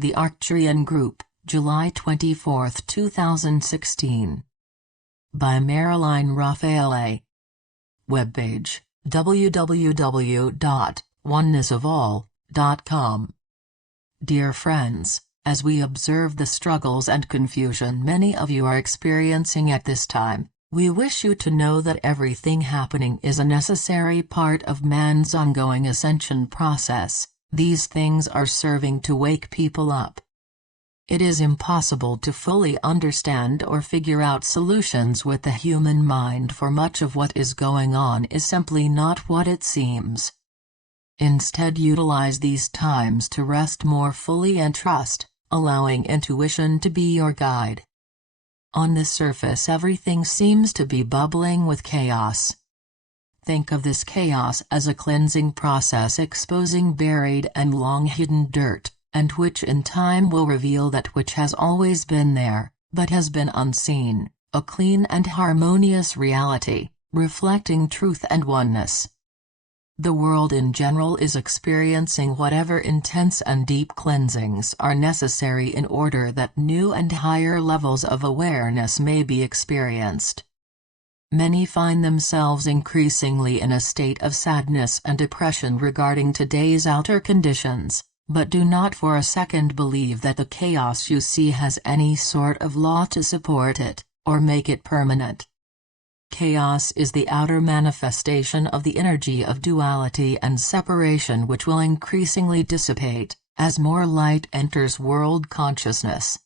The Arcturian Group, July 24, 2016. By Marilyn Raffaele. Webpage, www.onenessofall.com. Dear friends, as we observe the struggles and confusion many of you are experiencing at this time, we wish you to know that everything happening is a necessary part of man's ongoing ascension process. These things are serving to wake people up. It is impossible to fully understand or figure out solutions with the human mind, for much of what is going on is simply not what it seems. Instead, utilize these times to rest more fully and trust, allowing intuition to be your guide. On the surface, everything seems to be bubbling with chaos. Think of this chaos as a cleansing process, exposing buried and long-hidden dirt, and which in time will reveal that which has always been there, but has been unseen, a clean and harmonious reality, reflecting truth and oneness. The world in general is experiencing whatever intense and deep cleansings are necessary in order that new and higher levels of awareness may be experienced. Many find themselves increasingly in a state of sadness and depression regarding today's outer conditions, but do not for a second believe that the chaos you see has any sort of law to support it, or make it permanent. Chaos is the outer manifestation of the energy of duality and separation, which will increasingly dissipate as more light enters world consciousness.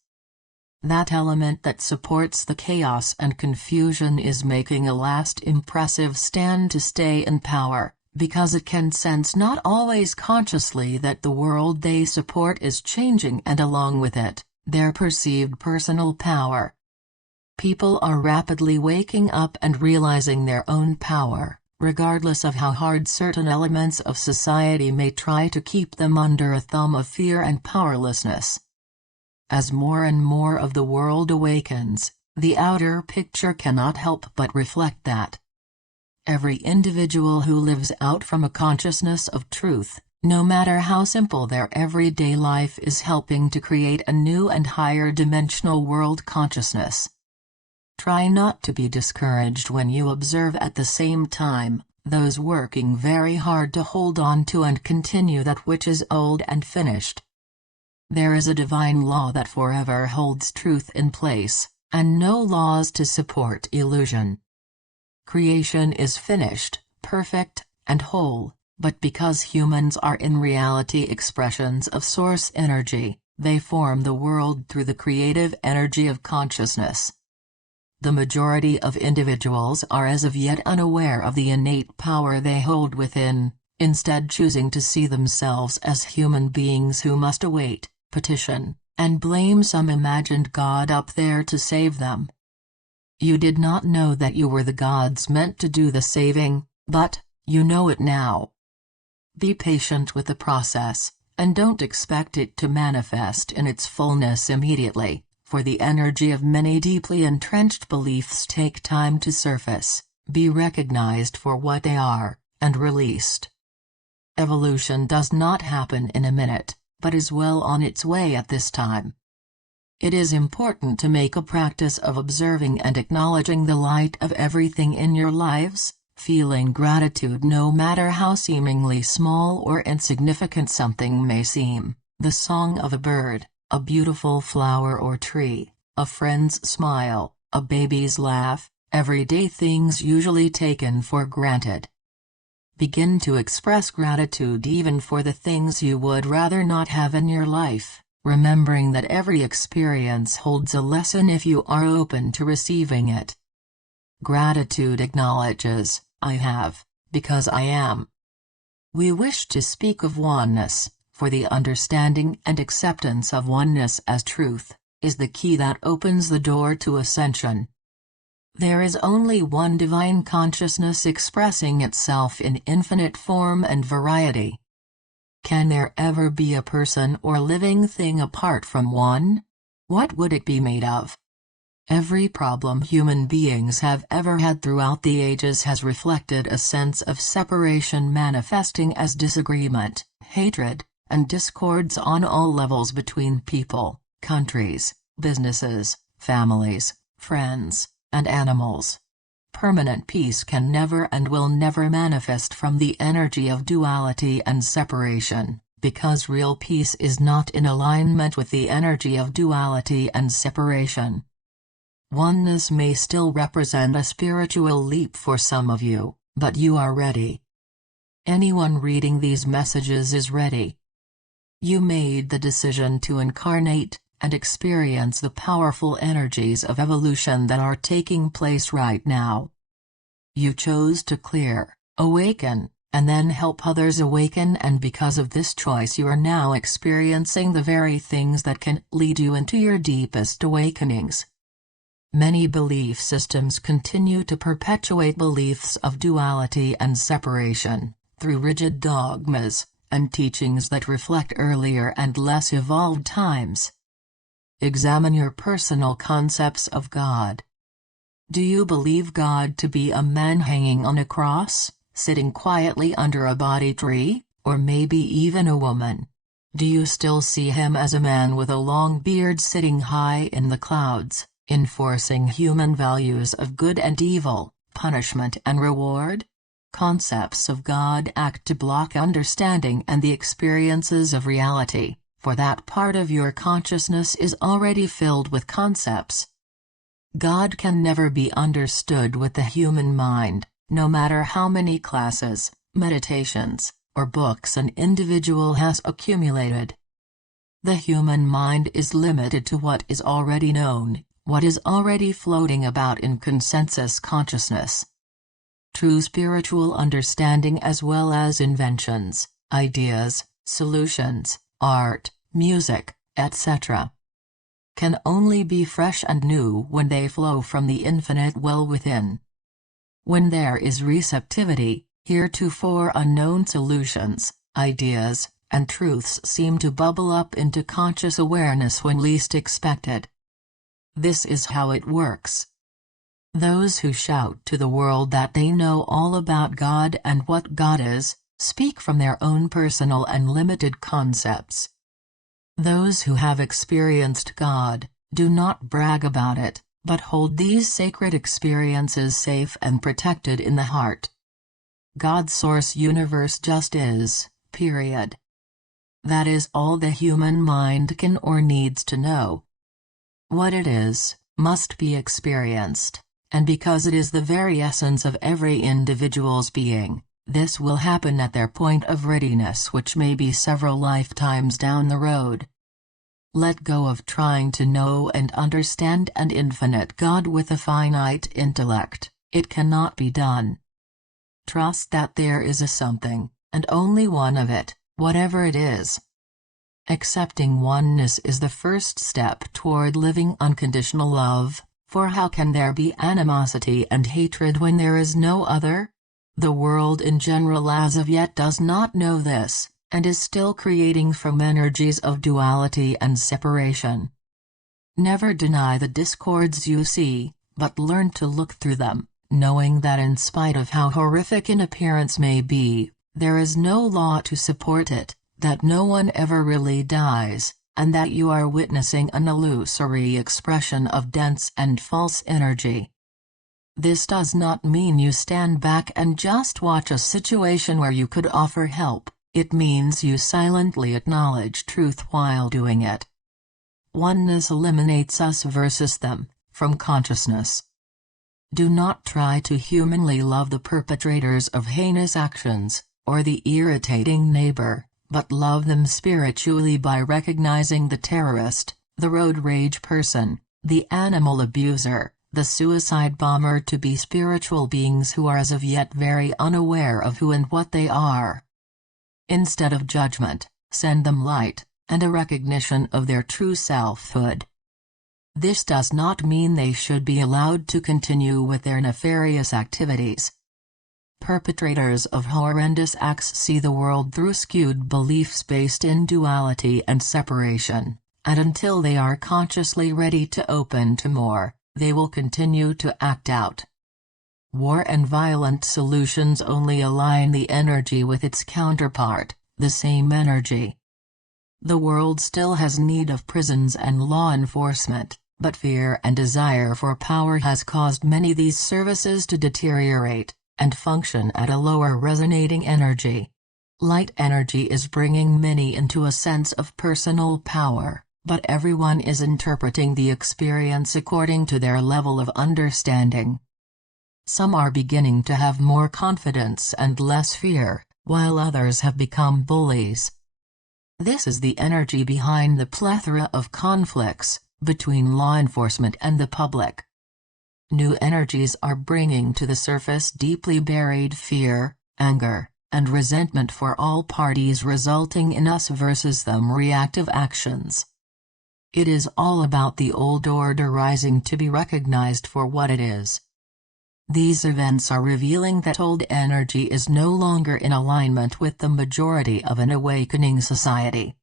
That element that supports the chaos and confusion is making a last impressive stand to stay in power, because it can sense, not always consciously, that the world they support is changing, and along with it, their perceived personal power. People are rapidly waking up and realizing their own power, regardless of how hard certain elements of society may try to keep them under a thumb of fear and powerlessness. As more and more of the world awakens, the outer picture cannot help but reflect that. Every individual who lives out from a consciousness of truth, no matter how simple their everyday life, is helping to create a new and higher dimensional world consciousness. Try not to be discouraged when you observe at the same time those working very hard to hold on to and continue that which is old and finished. There is a divine law that forever holds truth in place, and no laws to support illusion. Creation is finished, perfect, and whole, but because humans are in reality expressions of source energy, they form the world through the creative energy of consciousness. The majority of individuals are as of yet unaware of the innate power they hold within, instead choosing to see themselves as human beings who must await, petition, and blame some imagined God up there to save them. You did not know that you were the gods meant to do the saving, but you know it now. Be patient with the process, and don't expect it to manifest in its fullness immediately, for the energy of many deeply entrenched beliefs take time to surface, be recognized for what they are, and released. Evolution does not happen in a minute, but is well on its way at this time. It is important to make a practice of observing and acknowledging the light of everything in your lives, feeling gratitude no matter how seemingly small or insignificant something may seem: the song of a bird, a beautiful flower or tree, a friend's smile, a baby's laugh, everyday things usually taken for granted. Begin to express gratitude even for the things you would rather not have in your life, remembering that every experience holds a lesson if you are open to receiving it. Gratitude acknowledges, I have, because I am. We wish to speak of oneness, for the understanding and acceptance of oneness as truth is the key that opens the door to ascension. There is only one divine consciousness expressing itself in infinite form and variety. Can there ever be a person or living thing apart from one? What would it be made of? Every problem human beings have ever had throughout the ages has reflected a sense of separation manifesting as disagreement, hatred, and discords on all levels between people, countries, businesses, families, friends, and animals. Permanent peace can never and will never manifest from the energy of duality and separation, because real peace is not in alignment with the energy of duality and separation. Oneness may still represent a spiritual leap for some of you, but you are ready. Anyone reading these messages is ready. You made the decision to incarnate and experience the powerful energies of evolution that are taking place right now. You chose to clear, awaken, and then help others awaken, and because of this choice you are now experiencing the very things that can lead you into your deepest awakenings. Many belief systems continue to perpetuate beliefs of duality and separation, through rigid dogmas, and teachings that reflect earlier and less evolved times. Examine your personal concepts of God. Do you believe God to be a man hanging on a cross, sitting quietly under a body tree, or maybe even a woman? Do you still see him as a man with a long beard sitting high in the clouds, enforcing human values of good and evil, punishment and reward? Concepts of God act to block understanding and the experiences of reality, for that part of your consciousness is already filled with concepts. God can never be understood with the human mind, no matter how many classes, meditations, or books an individual has accumulated. The human mind is limited to what is already known, what is already floating about in consensus consciousness. True spiritual understanding, as well as inventions, ideas, solutions, art, music, etc., can only be fresh and new when they flow from the infinite well within. When there is receptivity, heretofore unknown solutions, ideas, and truths seem to bubble up into conscious awareness when least expected. This is how it works. Those who shout to the world that they know all about God and what God is, speak from their own personal and limited concepts. Those who have experienced God, do not brag about it, but hold these sacred experiences safe and protected in the heart. God's source universe just is, period. That is all the human mind can or needs to know. What it is, must be experienced, and because it is the very essence of every individual's being, this will happen at their point of readiness, which may be several lifetimes down the road. Let go of trying to know and understand an infinite God with a finite intellect. It cannot be done. Trust that there is a something, and only one of it, whatever it is. Accepting oneness is the first step toward living unconditional love, for how can there be animosity and hatred when there is no other? The world in general as of yet does not know this, and is still creating from energies of duality and separation. Never deny the discords you see, but learn to look through them, knowing that in spite of how horrific an appearance may be, there is no law to support it, that no one ever really dies, and that you are witnessing an illusory expression of dense and false energy. This does not mean you stand back and just watch a situation where you could offer help. It means you silently acknowledge truth while doing it. Oneness eliminates us versus them, from consciousness. Do not try to humanly love the perpetrators of heinous actions, or the irritating neighbor, but love them spiritually by recognizing the terrorist, the road rage person, the animal abuser, the suicide bomber to be spiritual beings who are as of yet very unaware of who and what they are. Instead of judgment, send them light, and a recognition of their true selfhood. This does not mean they should be allowed to continue with their nefarious activities. Perpetrators of horrendous acts see the world through skewed beliefs based in duality and separation, and until they are consciously ready to open to more, they will continue to act out. War and violent solutions only align the energy with its counterpart, the same energy. The world still has need of prisons and law enforcement, but fear and desire for power has caused many these services to deteriorate, and function at a lower resonating energy. Light energy is bringing many into a sense of personal power, but everyone is interpreting the experience according to their level of understanding. Some are beginning to have more confidence and less fear, while others have become bullies. This is the energy behind the plethora of conflicts between law enforcement and the public. New energies are bringing to the surface deeply buried fear, anger, and resentment for all parties, resulting in us versus them reactive actions. It is all about the old order rising to be recognized for what it is. These events are revealing that old energy is no longer in alignment with the majority of an awakening society.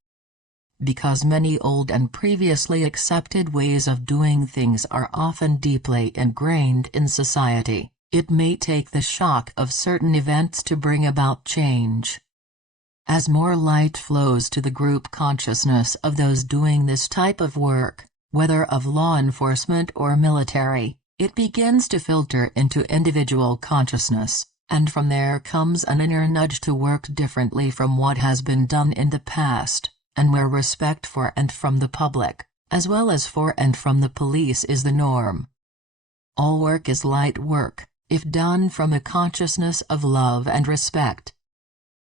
Because many old and previously accepted ways of doing things are often deeply ingrained in society, it may take the shock of certain events to bring about change. As more light flows to the group consciousness of those doing this type of work, whether of law enforcement or military, it begins to filter into individual consciousness, and from there comes an inner nudge to work differently from what has been done in the past, and where respect for and from the public, as well as for and from the police, is the norm. All work is light work, if done from a consciousness of love and respect.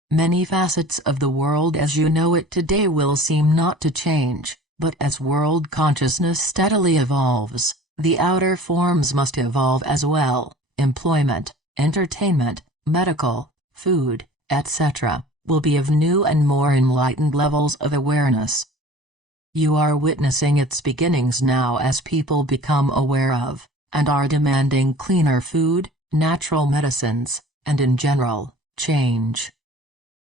Many facets of the world as you know it today will seem not to change, but as world consciousness steadily evolves, the outer forms must evolve as well. Employment, entertainment, medical, food, etc., will be of new and more enlightened levels of awareness. You are witnessing its beginnings now as people become aware of, and are demanding cleaner food, natural medicines, and in general, change.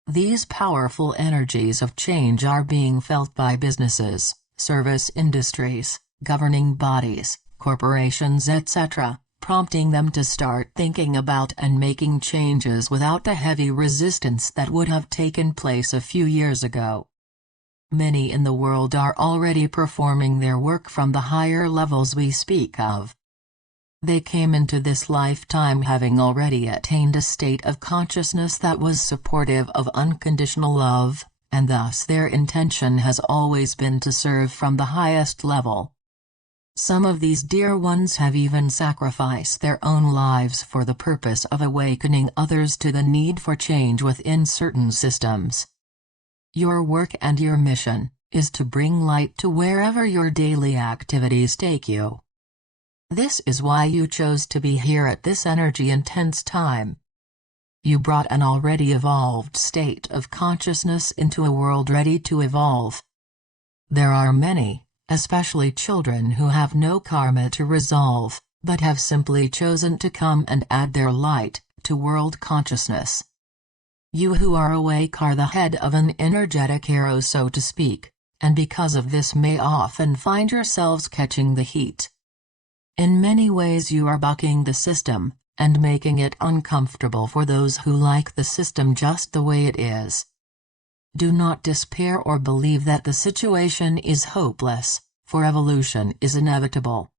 These powerful energies of change are being felt by businesses, service industries, governing bodies, corporations, etc., prompting them to start thinking about and making changes without the heavy resistance that would have taken place a few years ago. Many in the world are already performing their work from the higher levels we speak of. They came into this lifetime having already attained a state of consciousness that was supportive of unconditional love, and thus their intention has always been to serve from the highest level. Some of these dear ones have even sacrificed their own lives for the purpose of awakening others to the need for change within certain systems. Your work and your mission is to bring light to wherever your daily activities take you. This is why you chose to be here at this energy-intense time. You brought an already evolved state of consciousness into a world ready to evolve. There are many, especially children, who have no karma to resolve, but have simply chosen to come and add their light to world consciousness. You who are awake are the head of an energetic arrow, so to speak, and because of this may often find yourselves catching the heat. In many ways you are bucking the system, and making it uncomfortable for those who like the system just the way it is. Do not despair or believe that the situation is hopeless, for evolution is inevitable.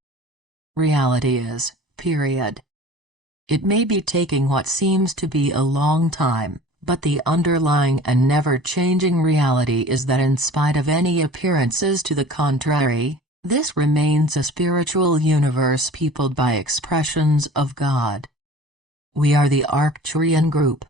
Reality is, period. It may be taking what seems to be a long time, but the underlying and never-changing reality is that in spite of any appearances to the contrary, this remains a spiritual universe peopled by expressions of God. We are the Arcturian group,